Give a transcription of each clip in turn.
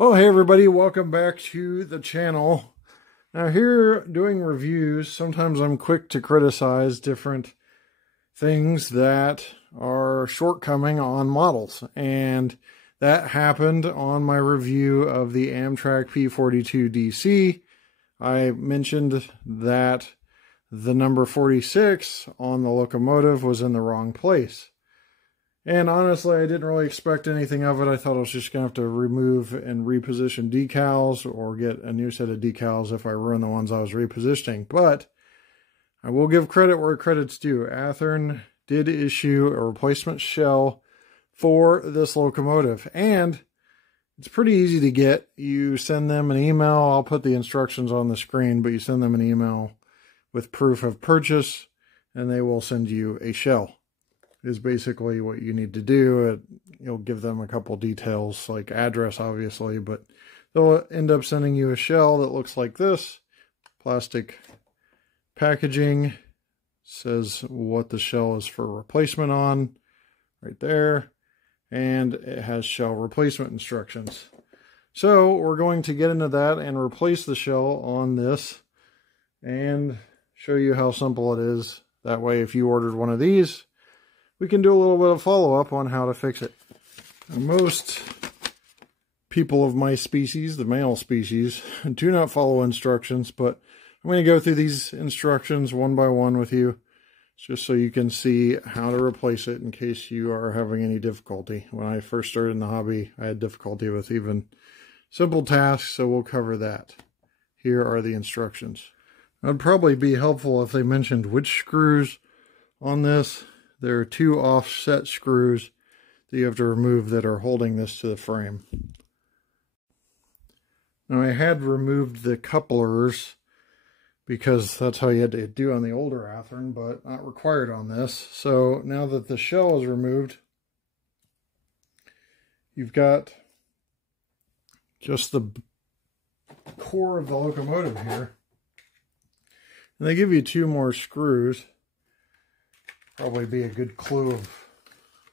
Well, hey everybody, welcome back to the channel. Now here, doing reviews, sometimes I'm quick to criticize different things that are shortcoming on models. And that happened on my review of the Amtrak P42 DC. I mentioned that the number 46 on the locomotive was in the wrong place. And honestly, I didn't really expect anything of it. I thought I was just going to have to remove and reposition decals or get a new set of decals if I ruin the ones I was repositioning. But I will give credit where credit's due. Athearn did issue a replacement shell for this locomotive. And it's pretty easy to get. You send them an email. I'll put the instructions on the screen, but you send them an email with proof of purchase, and they will send you a shell. Is basically what you need to do. You'll give them a couple details like address obviously, but they'll end up sending you a shell that looks like this. Plastic packaging, says what the shell is for replacement on right there, and it has shell replacement instructions. So we're going to get into that and replace the shell on this and show you how simple it is. That way if you ordered one of these, we can do a little bit of follow-up on how to fix it. Most people of my species, the male species, do not follow instructions, but I'm going to go through these instructions one by one with you, just so you can see how to replace it in case you are having any difficulty. When I first started in the hobby, I had difficulty with even simple tasks, so we'll cover that. Here are the instructions. It'd probably be helpful if they mentioned which screws on this. There are two offset screws that you have to remove that are holding this to the frame. Now I had removed the couplers because that's how you had to do on the older Athearn, but not required on this. So now that the shell is removed, you've got just the core of the locomotive here. And they give you two more screws. Probably be a good clue of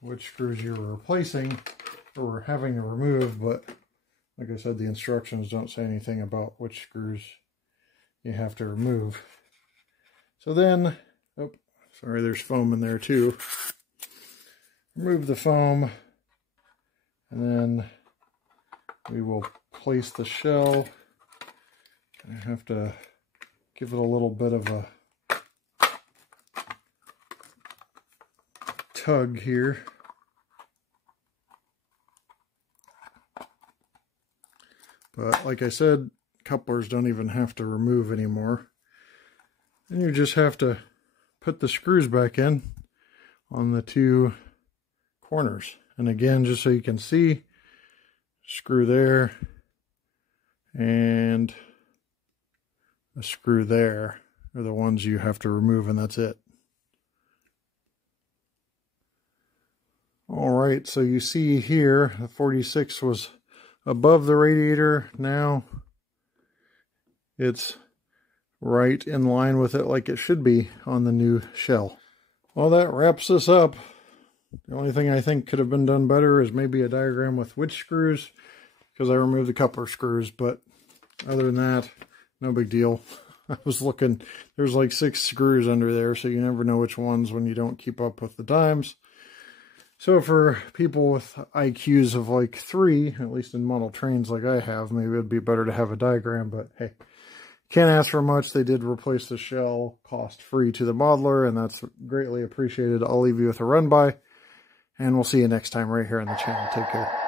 which screws you're replacing or having to remove, but like I said, the instructions don't say anything about which screws you have to remove. So then, oh, sorry, there's foam in there too. Remove the foam, and then we will place the shell. I have to give it a little bit of a tug here. But like I said, couplers don't even have to remove anymore. And you just have to put the screws back in on the two corners. And again, just so you can see, screw there and a screw there are the ones you have to remove, and that's it. Alright, so you see here, the 46 was above the radiator. Now it's right in line with it like it should be on the new shell. Well, that wraps this up. The only thing I think could have been done better is maybe a diagram with which screws, because I removed the coupler screws, but other than that, no big deal. I was looking, there's like 6 screws under there, so you never know which ones when you don't keep up with the times. So for people with IQs of like 3, at least in model trains like I have, maybe it'd be better to have a diagram, but hey, can't ask for much. They did replace the shell cost-free to the modeler, and that's greatly appreciated. I'll leave you with a run-by, and we'll see you next time right here on the channel. Take care.